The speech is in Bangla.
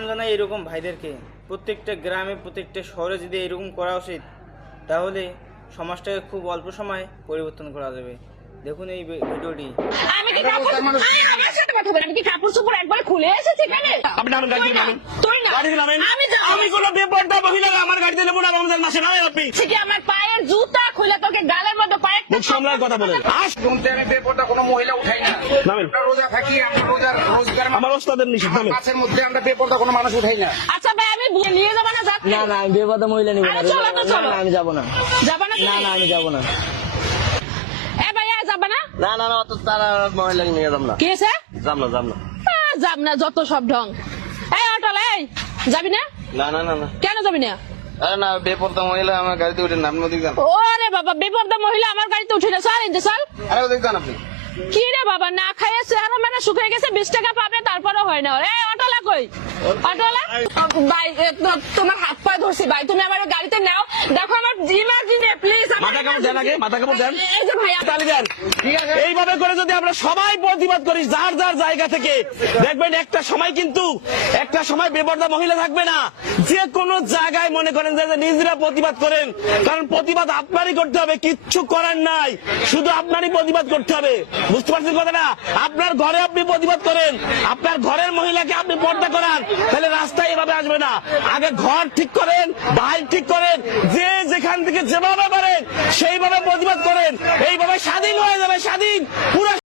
জানাই এরকম ভাইদেরকে প্রত্যেকটা গ্রামে প্রত্যেকটা শহরে যদি এরকম করা উচিত তাহলে সমাজটাকে খুব অল্প সময় পরিবর্তন করা যাবে। দেখুন এই ভিডিওটি। আমি কি কাপড় আমার সাথে কথা বলি? আমি কি কাপড় চোপড় একবার খুলে এসেছি এখানে? আপনি নামেন গাড়ি নামেন। তুই না গাড়ি নামেন। আমি আমি কোন বেপরদা মহিলা আমার গাড়িতে নেব না। রমজান মাসে নামেন আপনি। কি আমার পায়ের জুতা খুলে তোকে গালের মধ্যে পায়ে মুখ সামলার কথা বলেন। শুনতে আমি বেপরদা কোনো মহিলা উঠাই না। নামেন। আমরা রোজা থাকি, আমরা রোজগার আমার ওস্তাদের নিষেধ। নামেন। মাসের মধ্যে আমরা বেপরদা কোনো মানুষ উঠাই না। আচ্ছা ভাই আমি নিয়ে যাবো না যাচ্ছি। না না আমি বেপরদা মহিলা নিব না। আরে চলো তো চলো। না আমি যাব না। যাবা না? না না আমি যাব না। এ ভাইয়া যাবা না? না না না অত তারা মহিলা নিয়ে যাব না। কি আছে? যাব না যাব না। যাব না যত সব ঢং। এই অটল এই যাবি না? না না না না। কেন যাবি না? আরে না বেপরদা মহিলা আমার গাড়িতে উঠে নাম নদী যান। ওরে বাবা বেপরদা মহিলা আমার গাড়িতে উঠে না। চল ইন্দে চল। আরে ওদিক যান আপনি। কি রে বাবা না খাইয়ে চেহারা মানে শুকিয়ে গেছে 20 টাকা পাবে তারপরে হয় না। এই অটোলা কই? অটোলা ভাই তোমার হাত পা ধরছি ভাই তুমি আমার গাড়িতে নাও। দেখো আমার ইমার্জেন্সি প্লিজ মাথা কাপড় দেন আগে, মাথা কাপড় দেন। এই যে ভাই তালি দেন। এইভাবে করে যদি আমরা সবাই প্রতিবাদ করি যার যার জায়গা থেকে, দেখবেন একটা সময় বেপরদা মহিলা থাকবে না। যে কোনো জায়গায় মনে করেন যে নিজেরা প্রতিবাদ করেন, কারণ প্রতিবাদ আপনারই করতে হবে, কিচ্ছু করার নাই, শুধু আপনারই প্রতিবাদ করতে হবে। বুঝতে পারছেন কথাটা? আপনার ঘরে আপনি প্রতিবাদ করেন, আপনার ঘরের মহিলাকে আপনি পর্দা করান, তাহলে রাস্তায় এভাবে আসবে না। আগে ঘর ঠিক করেন, বাইর ঠিক করেন, যে যেখান থেকে যেভাবে পারেন সেইভাবে প্রতিবাদ করেন, এইভাবে স্বাধীন হয়ে যাবে, স্বাধীন পুরো।